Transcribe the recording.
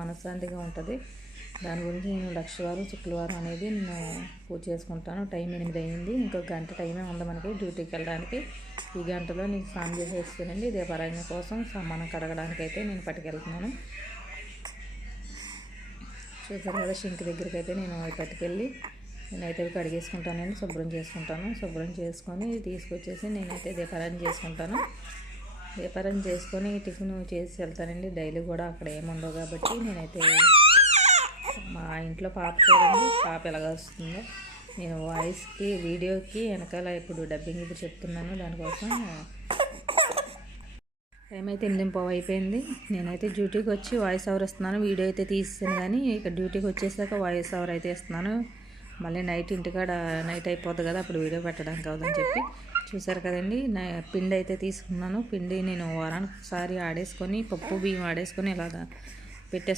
మనశ్శాంతిగా ఉంటుంది. దాని గురించి నేను లక్షవారం శుక్రవారం అనేది నేను పూజ చేసుకుంటాను. టైం 8 అయింది. ఇంకొక గంట టైమే ఉంది మనకి డ్యూటీకి వెళ్ళడానికి. ఈ గంటలో నేను స్నానం చేసేస్తానండి. దీపారాధన కోసం సామాను కడగడానికి అయితే నేను పట్టుకెళ్తున్నాను. చూసారు కదా, షింక్ దగ్గరికి అయితే నేను పట్టుకెళ్ళి నేనైతే కడిగేసుకుంటానండి. శుభ్రం చేసుకుంటాను. శుభ్రం చేసుకొని తీసుకొచ్చేసి నేనైతే దీపారాధన చేసుకుంటాను. దీపారాధన చేసుకొని టిఫిన్ చేసి వెళ్తానండి. డైలీ కూడా అక్కడ ఏముండవు కాబట్టి నేనైతే మా ఇంట్లో పాప చూడండి, పాప ఎలాగ వస్తుందో. నేను వాయిస్కి వీడియోకి వెనకాల ఇప్పుడు డబ్బింగ్ ఇది చెప్తున్నాను. దానికోసం టైం అయితే 8:15 అయిపోయింది. నేనైతే డ్యూటీకి వచ్చి వాయిస్ ఓవర్ ఇస్తున్నాను. వీడియో అయితే తీసాను కానీ ఇక్కడ డ్యూటీకి వచ్చేసాక వాయిస్ ఓవర్ అయితే ఇస్తున్నాను. మళ్ళీ నైట్ ఇంటికాడ నైట్ అయిపోద్ది కదా, అప్పుడు వీడియో పెట్టడానికి కావద్దని చెప్పి. చూసారు కదండి, పిండి అయితే తీసుకున్నాను. పిండి నేను వారానికి ఒకసారి ఆడేసుకొని పప్పు బియ్యం ఆడేసుకొని ఇలాగా పెట్టేస్తాను.